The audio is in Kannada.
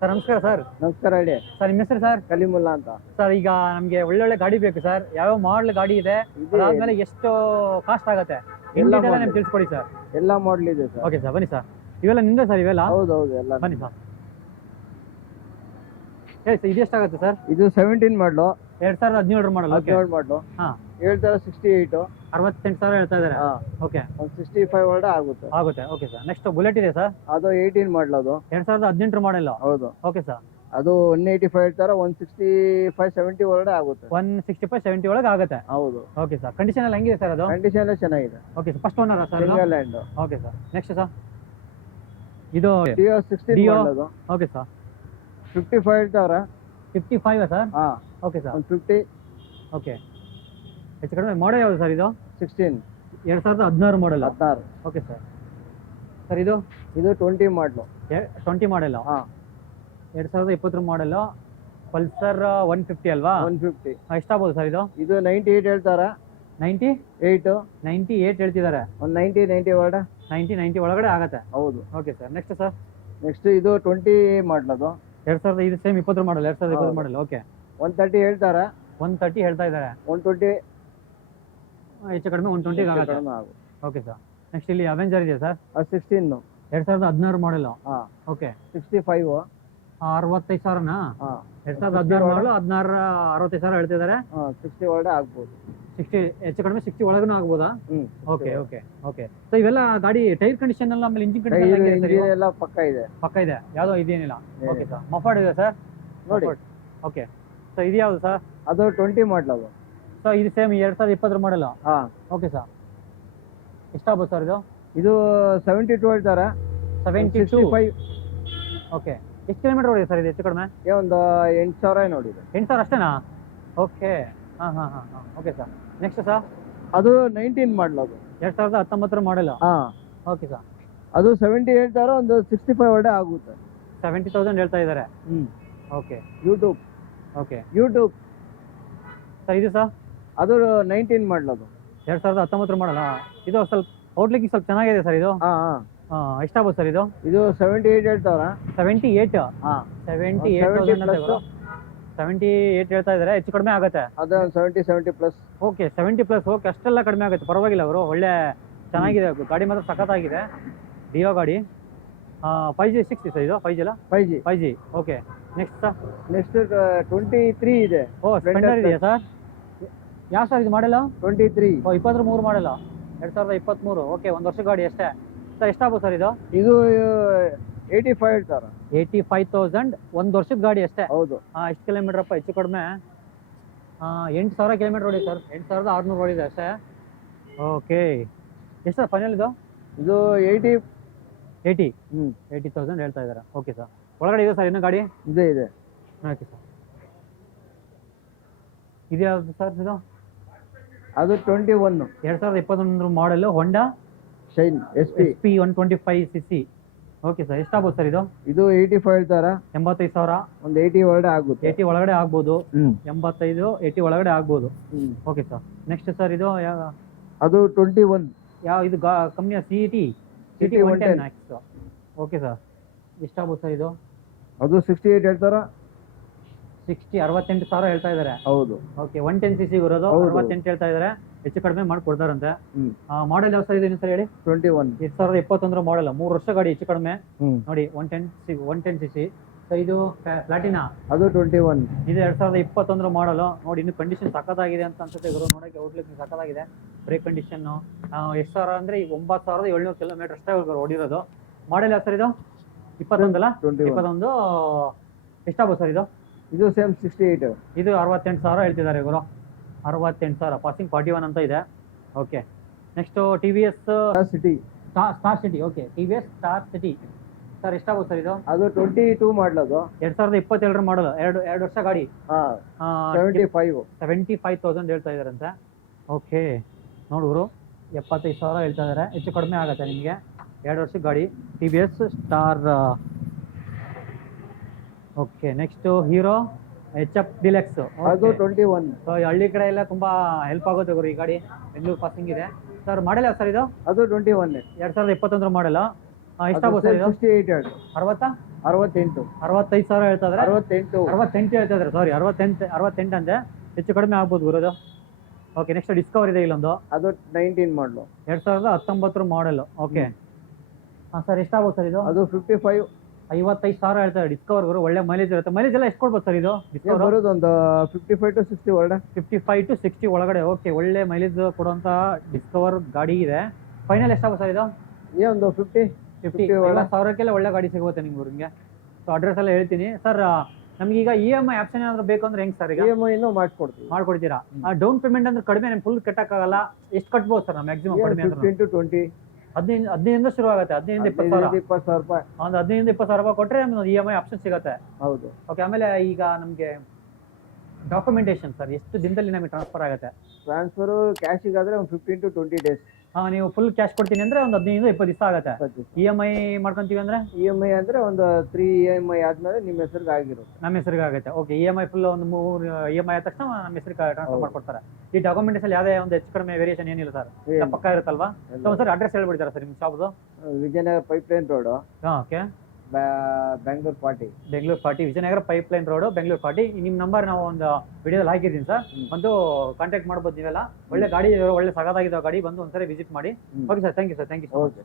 ಸರ್ ನಮಸ್ಕಾರ ಸರ್. ನಮಸ್ಕಾರ ಹೇಳಿ. ಸರ್ ನಿಮ್ಮ ಹೆಸರು ಸರ್? ಕಲಿಮುಲ್ಲಾ ಅಂತ. ಸರ್ ಈಗ ನಮಗೆ ಒಳ್ಳೊಳ್ಳೆ ಗಾಡಿ ಬೇಕು ಸರ್. ಯಾವ ಮಾಡಲ್ ಗಾಡಿ ಇದೆ, ಅದಾದ್ಮೇಲೆ ಎಷ್ಟು ಕಾಸ್ಟ್ ಆಗುತ್ತೆ ನಿಮ್ಗೆ ತಿಳಿಸ್ಕೊಡಿ ಸರ್. ಎಲ್ಲ ಮಾಡಲ್ ಇದೆ ಸರ್. ಓಕೆ ಸರ್, ಬನ್ನಿ ಸರ್. ಇವೆಲ್ಲ ನಿಮ್ದೆ ಸರ್? ಇವೆಲ್ಲ ಹೌದೌದು ಎಲ್ಲ. ಬನ್ನಿ ಸರ್, ಹೇಳಿ ಸರ್. ಇದು ಎಷ್ಟಾಗುತ್ತೆ ಸರ್? ಇದು 17 ಮಾಡಲು, 2017 ಮಾಡಲ್. ಓಕೆ, 17 ಮಾಡಲು. ಹಾ, 7,68. 68,000 ಹೇಳ್ತಾ ಇದ್ದಾರೆ. ಓಕೆ, ಒಂದು 65 ಒಳಗಡೆ ಆಗುತ್ತೆ. ಆಗುತ್ತೆ. Okay sir. ನೆಕ್ಸ್ಟ್ ಬುಲೆಟ್ ಇದೆ ಸರ್. ಅದು 18 ಮಾಡಲ್, ಅದು 2018 ಮಾಡಲ್. ಹೌದು. Okay sir. ಅದು 185 ಹೇಳ್ತಾರೆ, 165 70 ಒಳಗಡೆ ಆಗುತ್ತೆ. 165 70 ಒಳಗೆ ಆಗುತ್ತೆ. ಹೌದು. Okay sir. ಕಂಡೀಷನ್ ಎಲ್ಲ ಹೆಂಗಿದೆ ಸರ್? ಅದು ಕಂಡೀಷನ್ ಎಲ್ಲ ಚೆನ್ನಾಗಿದೆ. Okay sir. First owner sir? Single hand. Okay sir. Next sir, ಇದು ಡಿಯೋ 16 ಮಾಡಲ್. ಅದು ಓಕೆ ಸರ್. 55 ಹೇಳ್ತಾವ್ರೆ. 55 ಸರ್? ಹಾ. Okay sir. 50. ಓಕೆ, ಹೆಚ್ಚು ಕಡಿಮೆ. ಮಾಡಲ್ ಯಾವುದು ಸರ್ ಇದು? 16. 2016 ಮಾಡಲ್. 16. Okay sir. ಸರ್ ಇದು 20 ಮಾಡಲು. 20 ಮಾಡಲ್. ಹಾ. 2020 ಮಾಡಲ್. ಪಲ್ಸರ್ 150 ಅಲ್ವಾ? 150. ಎಷ್ಟಾಗ್ಬೋದು ಸರ್ ಇದು? ಇದು 98 ಹೇಳ್ತಾರ. 98 98 ಹೇಳ್ತಿದ್ದಾರೆ. ಒಂದು 90 ಒಳಗಡೆ. 90 ಒಳಗಡೆ ಆಗತ್ತೆ. ಹೌದು. Okay sir. Next sir? Next ಇದು 20 ಮಾಡಲ್. ಅದು 2000 ಇದು ಸೇಮ್ 20 ಮಾಡಲ್. 2020 ಮಾಡಲ್. ಓಕೆ. 130 ಹೇಳ್ತಾರ. 130 ಹೇಳ್ತಾ ಇದ್ದಾರೆ. 120 ಹೆಚ್ಚು ಕಡಿಮೆ 120 ಆಗುತ್ತೆ. Okay sir. ನೆಕ್ಸ್ಟ್ ಇಲ್ಲಿ ಅವೆಂಜರ್ ಇದೆ ಸರ್. 16. 2016 ಮಾಡಲ್. ಹಾ. ಓಕೆ. 65. 65,000ನಾ? ಹಾ. 2016 ಮಾಡಲು 65,000 ಹೇಳ್ತಿದ್ದಾರೆ. 60 ಒಳಗಡೆ ಆಗ್ಬೋದು. 60 ಹೆಚ್ಚು ಕಡಿಮೆ 60 ಒಳಗೂ ಆಗ್ಬೋದಾ? Okay okay okay. ಸೊ ಇವೆಲ್ಲ ಗಾಡಿ ಟೈರ್ ಕಂಡೀಷನ್ ಎಲ್ಲ, ಆಮೇಲೆ ಇಂಜಿನ್ ಕಂಡೀಷನ್ ಎಲ್ಲ ಪಕ್ಕ ಇದೆ. ಪಕ್ಕ ಇದೆ, ಯಾವುದೋ ಇದೇನಿಲ್ಲ. Okay sir. ಮಫಾಡ್ ಇದೆ ಸರ್ ನೋಡಿ. ಓಕೆ. ಸೊ ಇದು ಯಾವುದು ಸರ್? ಅದು 20 ಮಾಡಲ್. ಅದು ಸೊ ಇದು ಸೇಮ್ 2020 ಮಾಡಲ್. ಹಾ. Okay sir. ಎಷ್ಟಾಗ್ಬೋದು ಸರ್ ಇದು? ಇದು 72 ಹೇಳ್ತಾರ. 72. 65. ಓಕೆ. ಎಷ್ಟು ಕಿಲೋಮೀಟರ್ ಓಡಿದೆ ಸರ್ ಇದು ಹೆಚ್ಚು ಕಡಿಮೆ? ಒಂದು 8,000 ನೋಡಿದೆ. 8,000 ಅಷ್ಟೇನಾ? ಓಕೆ. ಹಾಂ ಹಾಂ ಹಾಂ ಹಾಂ. Okay sir. Next sir? ಅದು 19 ಮಾಡಲ್. ಅದು 2019 ಮಾಡಲ್. ಹಾ. Okay sir. ಅದು 70 ಹೇಳ್ತಾರ, ಒಂದು 65 ಒಳಗಡೆ ಆಗುತ್ತೆ. 70,000 ಹೇಳ್ತಾ ಇದ್ದಾರೆ. Okay. YouTube. Okay. YouTube sir ಇದು ಸರ್? ಅದು 19 ಮಾಡಲ್. ಅದು 2019 ಮಾಡಲ್ಲ. ಇದು ಸ್ವಲ್ಪ ಔಟ್ಲಿಕ್ ಸ್ವಲ್ಪ ಚೆನ್ನಾಗಿದೆ ಸರ್ ಇದು. ಹಾ. ಎಷ್ಟಾಗ್ಬೋದು ಸರ್ ಇದು? ಇದು 78 ಹೇಳ್ತಾರ. 78. ಹಾ. 78,000 78 ಹೇಳ್ತಾ ಇದ್ದಾರೆ. ಹೆಚ್ಚು ಕಡಿಮೆ ಆಗುತ್ತೆ. ಅದು 70 ಪ್ಲಸ್. ಓಕೆ. 70 ಪ್ಲಸ್. ಓಕೆ, ಅಷ್ಟೆಲ್ಲ ಕಡಿಮೆ ಆಗುತ್ತೆ, ಪರವಾಗಿಲ್ಲ. ಅವರು ಒಳ್ಳೆ ಚೆನ್ನಾಗಿದೆ ಗಾಡಿ, ಮಾತ್ರ ಸಖತ್ತಾಗಿದೆ. ಡಿಯೋ ಗಾಡಿ. 5G 6 ಸರ್ ಇದು? 5G ಅಲ್ಲ? 5G. Okay. Next sir? Next 23 ಇದೆ. ಓ, ಸ್ಪೆಂಡರ್ ಇದೆಯಾ ಸರ್? ಯಾವ ಸರ್ ಇದು ಮಾಡಲ್ಲ? 23. ಓ, 23 ಮಾಡಲ್ಲ. 2023. ಓಕೆ, ಒಂದು ವರ್ಷ ಗಾಡಿ ಅಷ್ಟೇ ಸರ್. ಎಷ್ಟಾಗ್ಬೋದು ಸರ್ ಇದು? ಇದು 85 ಹೇಳ್ತಾರ. 85,000 ಒಂದು ವರ್ಷದ ಗಾಡಿ ಅಷ್ಟೇ. ಹೌದು. ಎಷ್ಟು ಕಿಲೋಮೀಟರ್ ಅಪ್ಪ? ಹೆಚ್ಚು ಕಡಿಮೆ 8,000 ಕಿಲೋಮೀಟರ್ ಓಡಿ ಸರ್. 8,600 ಓಡಿದೆ ಅಷ್ಟೇ. ಓಕೆ. ಎಷ್ಟು ಸರ್ ಫೈನಲ್ ಇದು? ಇದು 80. 80,000 ಹೇಳ್ತಾ ಇದ್ದಾರೆ. Okay sir. ಒಳಗಡೆ ಇದೆ ಸರ್ ಇನ್ನೂ ಗಾಡಿ? ಇದೆ. Okay sir. ಇದು ಯಾವುದು ಸರ್ ಇದು? ಅದು 21. 2021 ಮಾಡಲು Honda Shine SP 125cc. Okay sir. ಎಷ್ಟಾಗ್ಬೋದು ಸರ್ ಇದು? ಇದು 85 ಹೇಳ್ತಾರ. 85,000. ಒಂದು 80 ಒಳಗಡೆ ಆಗುತ್ತೆ. 80 ಒಳಗಡೆ ಆಗ್ಬೋದು. 85 80 ಒಳಗಡೆ ಆಗ್ಬೋದು. Okay sir. ನೆಕ್ಸ್ಟ್ ಸರ್ ಇದು ಅದು 21. ಯಾವ ಇದು ಕಂಪ್ನಿಯ? CT 110X. Okay sir. ಎಷ್ಟಾಗ್ಬೋದು ಸರ್ ಇದು? ಅದು 68 ಹೇಳ್ತಾರ. 68,000 ಹೇಳ್ತಾ ಇದ್ದಾರೆ. ಹೌದು. ಓಕೆ. 110cc ಬರೋದು. 68 ಹೇಳ್ತಾ ಇದ್ದಾರೆ. ಹೆಚ್ಚು ಕಡಿಮೆ ಮಾಡಿ ಕೊಡ್ತಾರಂತೆ. ಮಾಡಲ್ ಯಾವ ಸರ್ ಇದೆ ಸರ್ ಹೇಳಿ? 21. 2021 ಮಾಡಲ್. 3 ವರ್ಷ ಗಾಡಿ ಹೆಚ್ಚು ಕಡಿಮೆ ನೋಡಿ. 110cc. ಸೊ ಇದು ಪ್ಲಾಟಿನಾ. ಅದು 21. ಇದು 2021 ಮಾಡಲ್ ನೋಡಿ. ಇನ್ನು ಕಂಡೀಷನ್ ಸಖತ್ತಾಗಿದೆ ಅಂತ ಅನ್ಸುತ್ತೆ ಗುರು. ನೋಡಕ್ಕೆ ಔಟ್ಲುಕ್ ಸಖತ್ತಾಗಿದೆ. ಬ್ರೇಕ್ ಕಂಡೀಷನ್ ಎಷ್ಟು ಸಾವಿರ ಅಂದ್ರೆ 9,700 ಕಿಲೋಮೀಟರ್ ಅಷ್ಟೇ ಓಡಿರೋದು. ಮಾಡಲ್ ಯಾವ ಸರ್ ಇದು? 21 ಅಲ್ಲ? 21. ಎಷ್ಟಾಗ್ಬೋದು ಸರ್ ಇದು? ಇದು ಸೇಮ್ 68. ಇದು 68,000 ಹೇಳ್ತಿದ್ದಾರೆ ಗುರು. 68,000. ಪಾಸಿಂಗ್ 41 ಅಂತ ಇದೆ. Okay. Next TVS city. Star city. Okay. TVS star city sir. ಎಷ್ಟಾಗ್ಬೋದು ಸರ್ ಇದು? ಅದು 22 ಮಾಡಲ್. ಅದು 2022 ಮಾಡಲ್. ಎರಡು ವರ್ಷ ಗಾಡಿ. 75,000 ಹೇಳ್ತಾ ಇದಾರಂತೆ. ಓಕೆ. ನೋಡುವರು 75,000 ಹೇಳ್ತಾ ಇದ್ದಾರೆ. ಹೆಚ್ಚು ಕಡಿಮೆ ಆಗುತ್ತೆ ನಿಮಗೆ. 2 ವರ್ಷದ ಗಾಡಿ. TVS star. Okay. Next hero HF deluxe. ಅದು 21. ಸೊ ಹಳ್ಳಿ ಕಡೆ ಎಲ್ಲ ತುಂಬಾ ಹೆಲ್ಪ್ ಆಗುತ್ತೆ ಗುರು ಈ ಗಾಡಿ. ಬೆಂಗಳೂರು ಪಾಸಿಂಗ್ ಇದೆ ಸರ್. ಮಾಡಲ್ ಯಾವ ಸರ್ ಇದು? ಅದು 21. 2021 ಮಾಡಲ್. ಎಷ್ಟಾಗ್ಬೋದು ಸರ್ ಇದು? 68. 60? 68. 65,000 ಹೇಳ್ತಾ ಇದ್ರೆ 68. 68 ಹೇಳ್ತಾ ಇದ್ರೆ ಸಾರಿ 68 ಅಂತೆ, ಹೆಚ್ಚು ಕಡಿಮೆ ಆಗ್ಬೋದು ಗುರುದು. ಓಕೆ, ನೆಕ್ಸ್ಟ್ ಡಿಸ್ಕವರ್ ಇದೆ ಇಲ್ಲೊಂದು ಅದು 19 ಮಾಡಲು. 2019 ಮಾಡೆಲ್. ಓಕೆ ಹಾಂ ಸರ್, ಎಷ್ಟಾಗ್ಬೋದು ಸರ್ ಇದು? ಅದು 55. 55,000 ಹೇಳ್ತಾರೆ ಡಿಸ್ಕವರ್ ಗುರು. ಒಳ್ಳೆ ಮೈಲೇಜ್ ಇರುತ್ತೆ. ಮೈಲೇಜ್ ಎಲ್ಲ ಎಷ್ಟು ಕೊಡ್ಬೋದು ಸರ್ ಇದು ಡಿಸ್ಕವರ್? ಬರೋದು ಒಂದು 55 to 60 ಒಳಗಡೆ. 55 to 60 ಒಳಗಡೆ. ಓಕೆ, ಒಳ್ಳೆ ಮೈಲೇಜ್ ಕೊಡುವಂತ ಡಿಸ್ಕವರ್ ಗಾಡಿ ಇದೆ. ಫೈನಲ್ ಎಷ್ಟಾಗುತ್ತೆ ಸರ್ ಇದು? ಒಂದು 50 50,000ಕ್ಕೆಲ್ಲ ಒಳ್ಳೆ ಗಾಡಿ ಸಿಗುತ್ತೆ ನಿಮ್ಗೆ. ಸೊ ಅಡ್ರೆಸ್ ಎಲ್ಲ ಹೇಳ್ತೀನಿ ಸರ್. ನಮ್ಗೀಗ EMI ಆಪ್ಷನ್ ಏನಾದ್ರು ಬೇಕು ಅಂದ್ರೆ ಹೆಂಗ್ ಸರ್? ಈಗ EMI ಮಾಡಿಸ್ಕೊಡ್ತೀವಿ. ಮಾಡ್ಕೊಡ್ತೀರಾ? ಡೌನ್ ಪೇಮೆಂಟ್ ಅಂದ್ರೆ ಕಡಿಮೆ, ಫುಲ್ ಕಟ್ಟಕ್ಕಾಗಲ್ಲ. ಎಷ್ಟು ಕಟ್ಬೋದು ಸರ್ ಮ್ಯಾಕ್ಸಿಮಮ್ ಕಡಿಮೆ ಅಂದ್ರೆ? 15 to 20. 15 ಶುರು ಆಗುತ್ತೆ. 15-20,000 ರೂಪಾಯಿ. ಒಂದು 15-20,000 ರೂಪಾಯಿ ಕೊಟ್ಟರೆ ನಮ್ಗೆ EMI ಆಪ್ಷನ್ ಸಿಗುತ್ತೆ. ಹೌದು. ಓಕೆ, ಆಮೇಲೆ ಈಗ ನಮಗೆ ಡಾಕ್ಯುಮೆಂಟೇಶನ್ ಸರ್ ಎಷ್ಟು ದಿನದಲ್ಲಿ ನಮಗೆ ಟ್ರಾನ್ಸ್ಫರ್ ಆಗುತ್ತೆ? ಟ್ರಾನ್ಸ್ಫರ್ ಕ್ಯಾಶಿಗಾದ್ರೆ ಒಂದು 15 to 20 days. ನೀವು ಫುಲ್ ಕ್ಯಾಶ್ ಕೊಡ್ತೀನಿ ಅಂದ್ರೆ ಒಂದು 15-20 ದಿವಸ ಆಗುತ್ತೆ. EMI ಮಾಡ್ಕೊಂತೀವಿ ಅಂದ್ರೆ? EMI ಅಂದ್ರೆ ಒಂದು 3 EMI ಆದ್ಮೇಲೆ ನಿಮ್ಮ ಹೆಸರಿಗೆ ಆಗಿರುತ್ತೆ. ನಮ್ಮ ಹೆಸರಿಗೆ ಆಗುತ್ತೆ. ಓಕೆ, EMI ಫುಲ್ ಒಂದು 3 EMI ಆದ ತಕ್ಷಣ ನಮ್ಮ ಹೆಸರಿಗೆ ಟ್ರಾನ್ಸ್ಫರ್ ಮಾಡ್ಕೊಡ್ತಾರೆ. ಈ ಡಾಕ್ಯುಮೆಂಟೇಶನ್ ಯಾವುದೇ ಒಂದು ಹೆಚ್ಚು ಕಡಿಮೆ ವೇರಿಯೇಷನ್ ಏನಿಲ್ಲ ಸರ್, ಪಕ್ಕ ಇರುತ್ತಲ್ವಾ? ಸರ್ ಅಡ್ರೆಸ್ ಹೇಳ್ಬಿಡ್ತಾರಾ ಸರ್ ನಿಮ್ಮ ಶಾಪ್ದು? Vijayanagar pipeline road. Okay, Bengaluru 40. Bengaluru 40, Vijayanagar pipeline road, Bengaluru 40. ನಿಮ್ಮ ನಂಬರ್ ನಾವು ಒಂದು ವಿಡಿಯೋದಲ್ಲಿ ಹಾಕಿದ್ದೀನಿ ಸರ್, ಬಂದು ಕಾಂಟ್ಯಾಕ್ಟ್ ಮಾಡ್ಬೋದು ನೀವೆಲ್ಲ. ಒಳ್ಳೆ ಗಾಡಿ, ಒಳ್ಳೆ ಸಗದಾಗಿದ್ದಾವೆ ಗಾಡಿ, ಬಂದು ಒಂದ್ಸರಿ ವಿಸಿಟ್ ಮಾಡಿ. Okay sir, thank you sir, thank you. Okay.